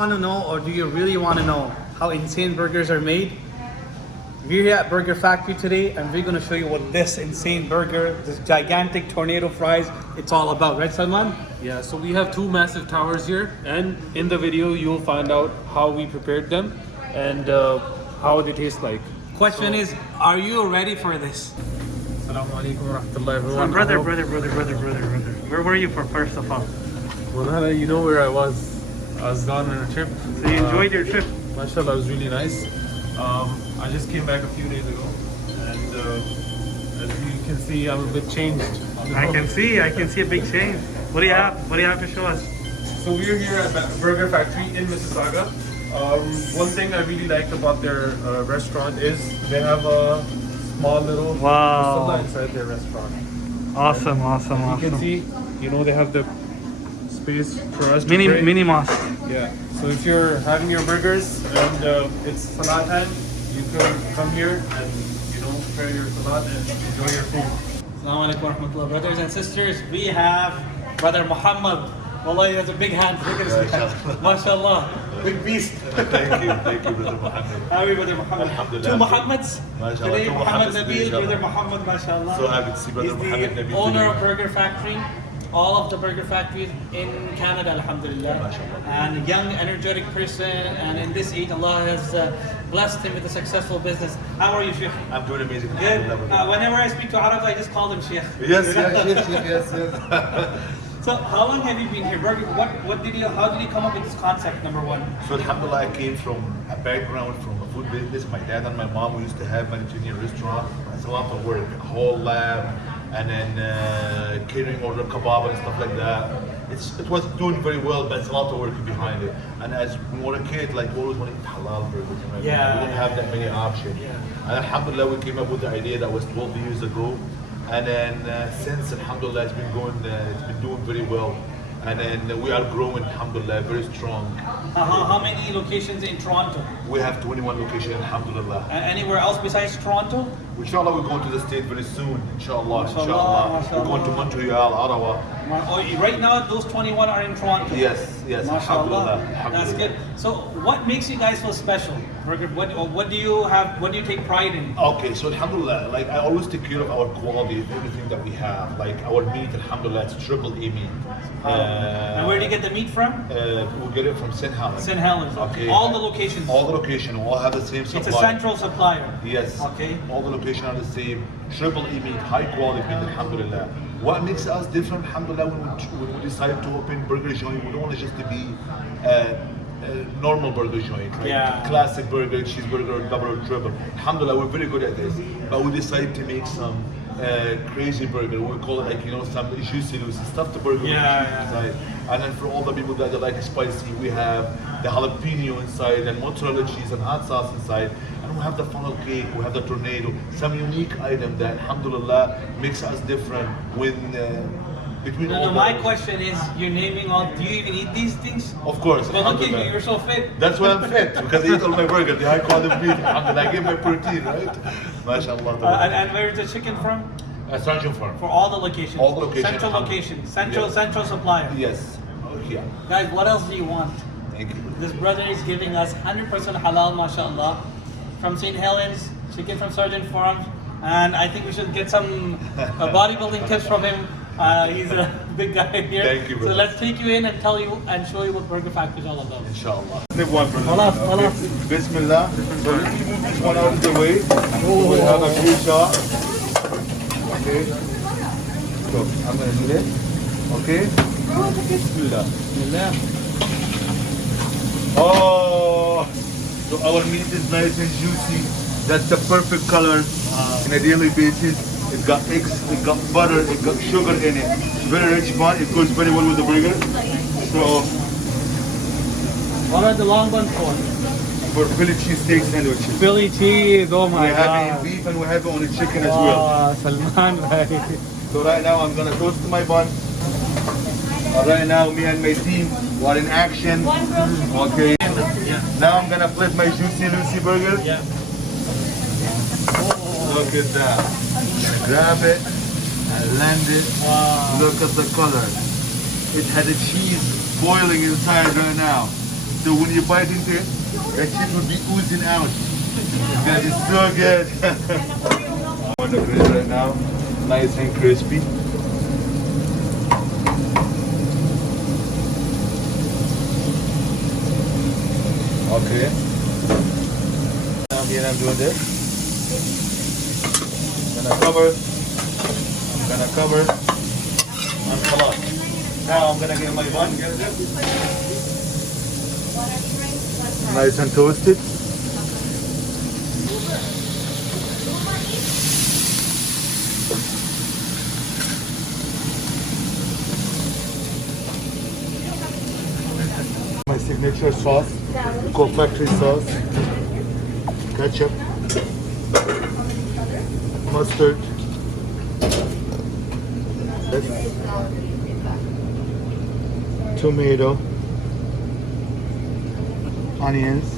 want to know, or do you really want to know how insane burgers are made? We're here at Burger Factory today, and we're going to show you what this insane burger, this gigantic tornado fries, it's all about. Right, Salman? Yeah, so we have two massive towers here, and in the video you'll find out how we prepared them and how they taste like. Question is, are you ready for this? Assalamu alaikum wa rahmatullahi everyone. Brother. Where were you for first of all? Well, you know where I was. I was gone on a trip. So you enjoyed your trip? MashaAllah, it was really nice. I just came back a few days ago, and as you can see, I'm a bit changed. I can see a big change. What do you have? What do you have to show us? So we're here at Burger Factory in Mississauga. One thing I really liked about their restaurant is they have a small little musalla inside their restaurant. Awesome. You can see, they have the space for us to pray. Mini mosque. Yeah. So if you're having your burgers and it's salat time, you can come here and prepare your salat and enjoy your food. Assalamu alaikum wa rahmatullah. Brothers and sisters, we have Brother Muhammad. Wallahi, that's a big hand. Look at his hand. MashaAllah. Big beast. Thank you, Brother Muhammad. How are you, Brother Muhammad? Alhamdulillah. Two Muhammads. Today, Two Muhammad Muhammads, Nabil, inshallah. Brother Muhammad, MashaAllah. So happy to see Brother Muhammad He's Nabil the owner today. of Burger Factory. All of the burger factories in Canada, alhamdulillah. MashaAllah. And a young, energetic person. And in this age, Allah has blessed him with a successful business. How are you, Sheikh? I'm doing amazing. Good. Alhamdulillah. Whenever I speak to Arab, I just call him Sheikh. Yes. So how long have you been here? Burger, how did you come up with this concept, number one? So Alhamdulillah, I came from a background from a food business. My dad and my mom, we used to have Mediterranean restaurant. It's a lot of work, a whole lab, and then catering order kebab and stuff like that. It was doing very well, but it's a lot of work behind it. And as we were a kid, like we always wanted to eat halal burgers. We didn't have that many options. And Alhamdulillah, we came up with the idea that was 12 years ago. And then since, Alhamdulillah, it's been doing very well. And then we are growing, Alhamdulillah, very strong. How many locations in Toronto? We have 21 locations, Alhamdulillah. Anywhere else besides Toronto? Inshallah, we're going to the state very soon. Inshallah. Mashallah. We're going to Montreal, Ottawa. Right now, those 21 are in Toronto. Yes. Mashallah. Alhamdulillah. That's good. So, what makes you guys feel special? What do you have? What do you take pride in? Okay, so Alhamdulillah, like I always take care of our quality of everything that we have. Like our meat, Alhamdulillah, it's triple A meat. And where do you get the meat from? We'll get it from St. Helens. St. Helens. Okay. All the locations. All the locations, we all have the same supply. It's a central supplier. Yes. Okay. All the locations are the same. Triple E meat, high quality meat, Alhamdulillah. What makes us different, Alhamdulillah, when we decided to open burger joint, we don't want it just to be a normal burger joint, like classic burger, cheeseburger, double or triple. Alhamdulillah, we're very good at this. But we decided to make some crazy burger. We call it some juicy stuffed burger. Inside. And then for all the people that like spicy, we have the jalapeno inside and mozzarella cheese and hot sauce inside. And we have the funnel cake, we have the tornado, some unique item that alhamdulillah makes us different when between all my question is, you're naming all, do you even eat these things? Of course. Well, look at you, you're so fit. That's why I'm fit, because I eat all my burger, the high quality meat, alhamdulillah, I get my protein, right? MashaAllah. And where is the chicken from? Surgeon Farm. For all the locations? All the locations. Central location, central supplier. Yes. Yeah. Guys, what else do you want? Thank you. This brother is giving us 100% halal, mashallah, from St. Helens, chicken from Sergeant Farms, and I think we should get some bodybuilding tips from him. He's a big guy here. Thank you, brother. So let's take you in and tell you and show you what Burger Factory is all about. Inshallah. Take one, brother. Khalas. Bismillah. So if you move this one out of the way, we have a few shots. Okay. So I'm gonna do this. Okay. Bismillah. Oh, so our meat is nice and juicy. That's the perfect color on a daily basis. It got eggs, it got butter, it got sugar in it. It's very rich bun. It goes very well with the burger. So, what are the long buns for? For Philly cheesesteak sandwiches. Philly cheese, oh my we god. have it in beef and we have it on the chicken as well. Salman, right. So right now I'm gonna toast my bun. Right now me and my team are in action. Okay. Now I'm gonna flip my Juicy Lucy burger. Look at that. Grab it and land it. Look at the color. It had the cheese boiling inside right now. So when you bite into it, that cheese will be oozing out. It's gonna be so good. On the grill right now, nice and crispy. Okay. Now again, I'm doing this. I'm gonna cover. And halal. Now I'm gonna get my bun. Nice and toasted. My signature sauce, called factory sauce, ketchup, mustard, tomato, onions,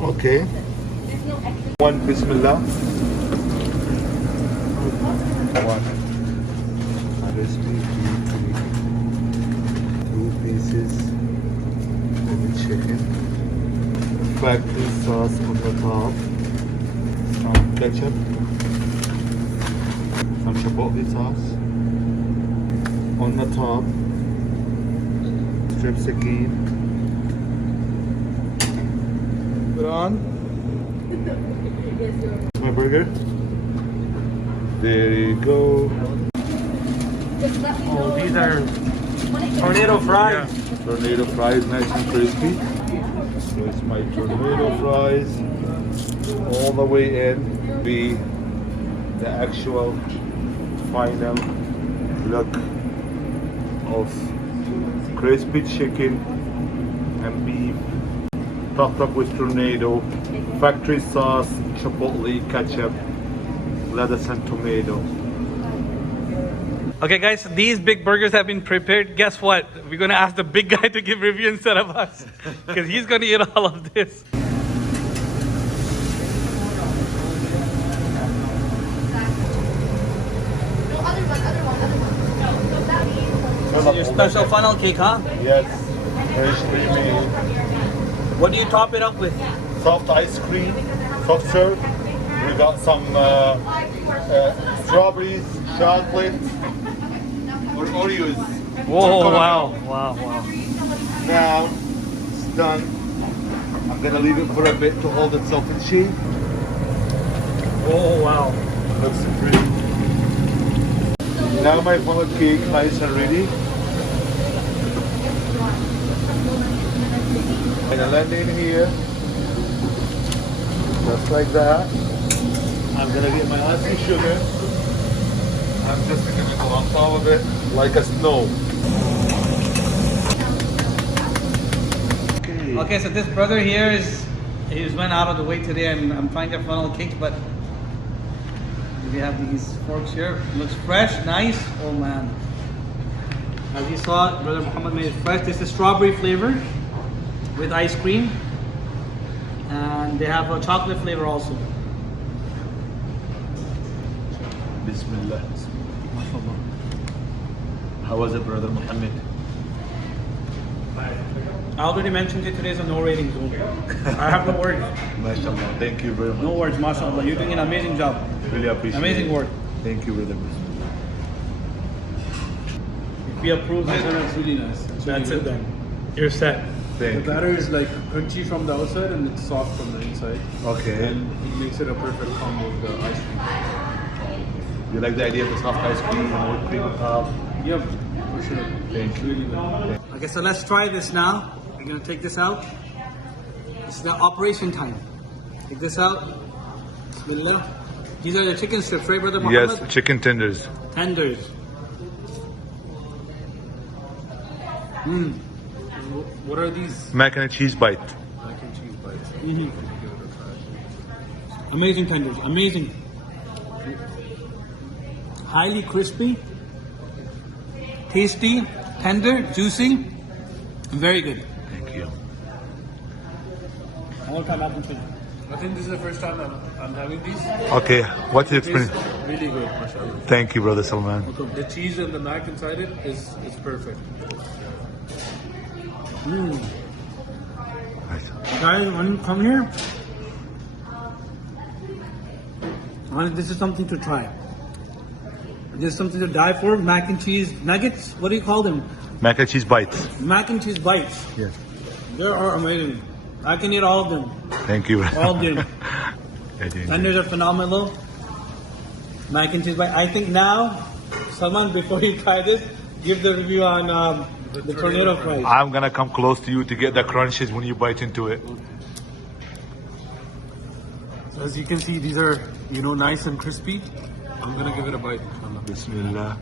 okay, one bismillah, one crispy, two pieces of the chicken, factory sauce on the top, some ketchup, some chipotle sauce on the top, strips again. Put on. My burger. There you go. Oh, these are tornado fries. Yeah. Tornado fries, nice and crispy. Here's my tornado fries. All the way in. Be the actual final look of crispy chicken and beef topped up with tornado, factory sauce, chipotle, ketchup, lettuce and tomato. Okay guys, so these big burgers have been prepared. Guess what? We're gonna ask the big guy to give review instead of us. Because he's gonna eat all of this. Your special funnel cake, huh? Yes, freshly made. What do you top it up with? Soft ice cream, soft serve. We got some strawberries, chocolate, or Oreos. Whoa, wow, wow, wow. Now it's done. I'm gonna leave it for a bit to hold itself in shape. Oh, wow. Looks pretty. Now my funnel cake, nice and ready. I'm gonna land in here, just like that. I'm gonna get my icing sugar. I'm just gonna go on top of it like a snow. Okay, so this brother here he's went out of the way today, and I'm trying to get funnel cakes, but we have these forks here. Looks fresh, nice. Oh man. As you saw, brother Muhammad made it fresh. This is strawberry flavor with ice cream, and they have a chocolate flavor also. Bismillah. How was it, brother Muhammad? I already mentioned it, today's a no rating zone. I have no words. MashaAllah. Thank you very much. No words, mashallah. You're doing an amazing job. Really appreciate Amazing it. work. Thank you, brother. If we approve it, That's really nice. that's it then. You're set. The Thank you. batter is like crunchy from the outside and it's soft from the inside. Okay. And it makes it a perfect combo with the ice cream. You like the idea of the soft ice cream and whipped cream on top? Yep, for sure. Thank It's you. really good. Okay, so let's try this now. We're gonna take this out. This is the operation time. Take this out. Bismillah. These are the chicken strips, right, brother Muhammad? Yes, chicken tenders. Tenders. What are these? Mac and cheese bite. Mac and cheese bites. Amazing tenders, amazing. Highly crispy, tasty, tender, juicy, very good. Thank you. All time apple chicken. I think this is the first time I'm having these. Okay, what's the It tastes experience? really good, mashallah. Thank you, brother Salman. The cheese and the mac inside it is perfect. Guys, when you come here, this is something to try. This is something to die for. Mac and cheese nuggets. What do you call them? Mac and cheese bites. Mac and cheese bites. Yes. They are amazing. I can eat all of them. Thank you. All of them. I do. And there's a phenomenal mac and cheese bite. I think now, Salman, before you try this, give the review on the tornado fries. I'm gonna come close to you to get the crunches when you bite into it. So as you can see, these are nice and crispy. I'm gonna give it a bite. Bismillah.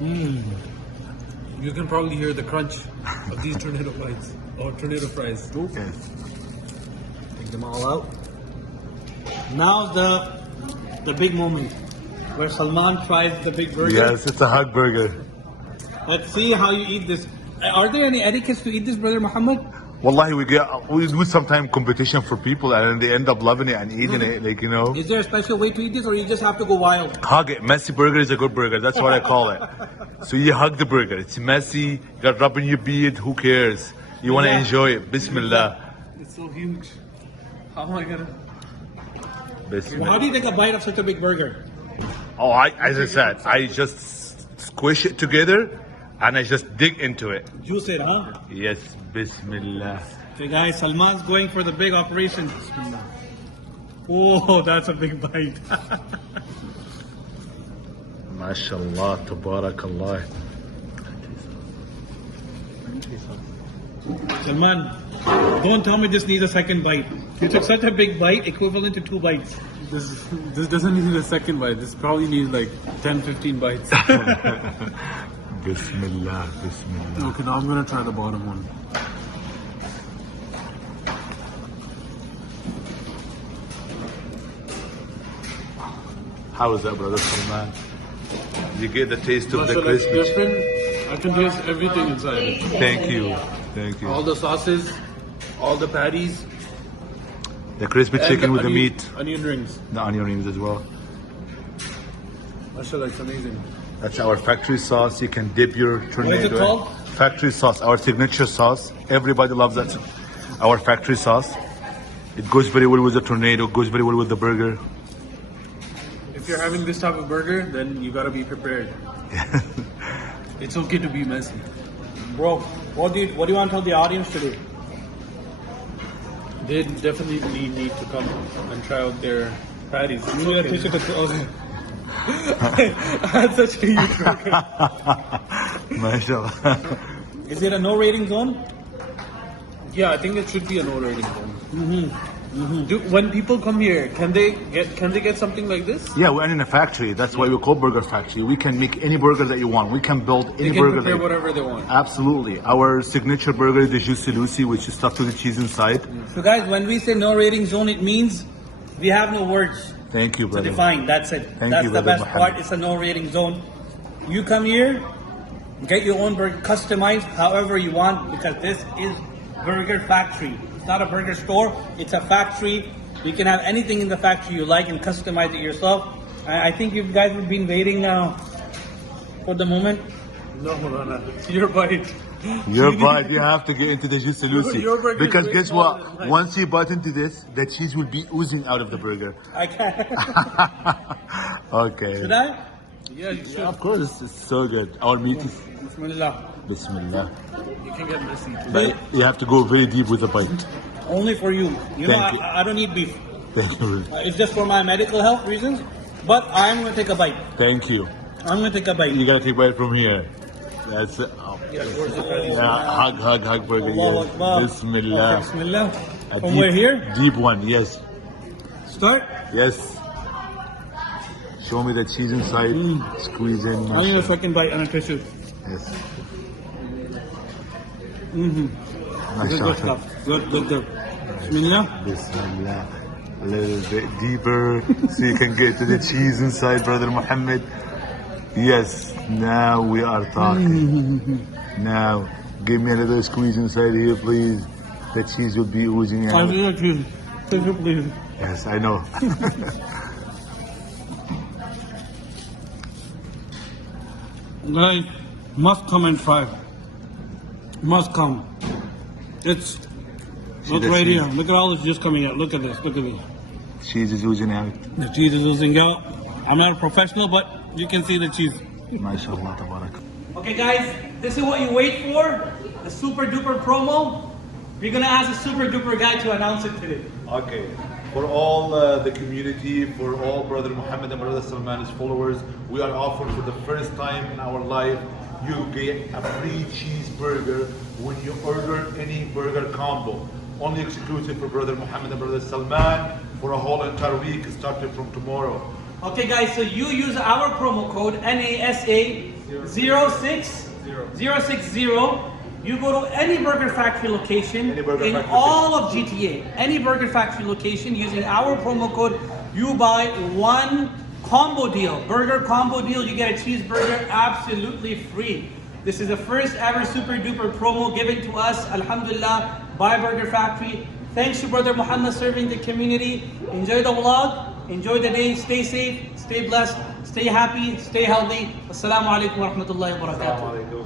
You can probably hear the crunch of these tornado bites or tornado fries. Yes. Take them all out. Now the big moment where Salman tries the big burger. Yes, it's a hug burger. Let's see how you eat this. Are there any etiquettes to eat this, brother Muhammad? Wallahi, we do sometimes competition for people and they end up loving it and eating it, like, you know. Is there a special way to eat this, or you just have to go wild? Hug it. Messy burger is a good burger. That's what I call it. So you hug the burger. It's messy. You got rub in your beard. Who cares? You want to Yeah. enjoy it. Bismillah. It's so huge. How am I gonna? Bismillah. How do you take a bite of such a big burger? Oh, as I said, I just squish it together and I just dig into it. Juice it, huh? Yes. Bismillah. Okay, guys, Salman's going for the big operation. Bismillah. Oh, that's a big bite. MashaAllah. Tabarakallah. Salman, don't tell me this needs a second bite. You took such a big bite, equivalent to 2 bites. This doesn't need a second bite. This probably needs like 10-15 bites. Bismillah. Bismillah. Okay, now I'm gonna try the bottom one. How is that, brother Salman? You get the taste of the So that's crispy. different. I can taste everything inside it. Thank you. Thank All you. the sauces, all the patties, The crispy and chicken with the onion- meat, onion rings. the onion rings as well. Mashallah, it's amazing. That's our factory sauce. You can dip your tornado. What is it called? Factory sauce, our signature sauce. Everybody loves that. Our factory sauce. It goes very well with the tornado, goes very well with the burger. If you're having this type of burger, then you gotta be prepared. It's okay to be messy. Bro, what do you want to tell the audience to do? They definitely need to come and try out their patties. You need a tissue to okay. I had such a huge burger. MashaAllah. Is it a no rating zone? Yeah, I think it should be an no rating zone. When people come here, can they get something like this? Yeah, we're in a factory. That's why we call Burger Factory. We can make any burger that you want. We can build any They can burger prepare that whatever they want. Absolutely. Our signature burger is the Juicy Lucy, which is stuffed with the cheese inside. So guys, when we say no rating zone, it means we have no words Thank you, to brother. define. That's it. Thank That's you, the brother best Muhammad. part. It's a no rating zone. You come here, get your own burger, customized however you want, because this is Burger Factory. It's not a burger store. It's a factory. You can have anything in the factory you like and customize it yourself. I think you guys have been waiting now for the moment. No. Your bite. Your bite, you have to get into the Juicy Lucy. Your burger is Because way guess smaller what? than mine. Once you bite into this, the cheese will be oozing out of the burger. I can't. Okay. Should I? Yeah, you should. Yeah, of course, it's so good. Our meat is Bismillah. Bismillah. You can get messy too. But you have to go very deep with the bite. Only for you. You know, Thank you. I don't eat beef. Thank you. It's just for my medical health reasons. But I'm going to take a bite. Thank you. I'm going to take a bite. You gotta take bite from here. That's it. Oh. Yeah, towards the patty. Yeah, hug burger. Allahu Yes. Akbar. Bismillah. Okay, Bismillah. A From deep- where here? Deep one, yes. Start. Yes. Show me the cheese inside. Squeeze in. I need a mashallah. second bite and a tissue. Yes. Good Mashallah. stuff. Good. Bismillah. Bismillah. A little bit deeper so you can get to the cheese inside, brother Muhammad. Yes, now we are talking. Now, give me a little squeeze inside here, please. the cheese will be oozing I out. need a cheese. Tissue, please. Yes, I know. Guys, must come and try. Must come. It's look the right cheese. here. Look at all this just coming out. Look at this. Look at this. Cheese is oozing out. The cheese is oozing out. I'm not a professional, but you can see the cheese. MashaAllah, tabarak. Okay, guys, this is what you wait for. The super duper promo. We're gonna ask the super duper guy to announce it today. Okay, for all the community, for all Brother Muhammad and Brother Salman's followers, we are offering for the first time in our life, you get a free cheeseburger when you order any burger combo. Only exclusive for Brother Muhammad and Brother Salman for a whole entire week, starting from tomorrow. Okay, guys, so you use our promo code NASA06060. You go to any Burger Factory location Any Burger in Factory all of GTA, any Burger Factory location using our promo code, you buy one combo deal, burger combo deal, you get a cheeseburger absolutely free. This is the first ever super duper promo given to us, alhamdulillah, by Burger Factory. Thanks to Brother Muhammad serving the community. Enjoy the vlog, enjoy the day, stay safe, stay blessed, stay happy, stay healthy. Assalamu alaikum wa rahmatullahi wa barakatuh. Assalamu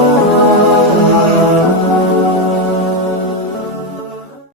alaikum.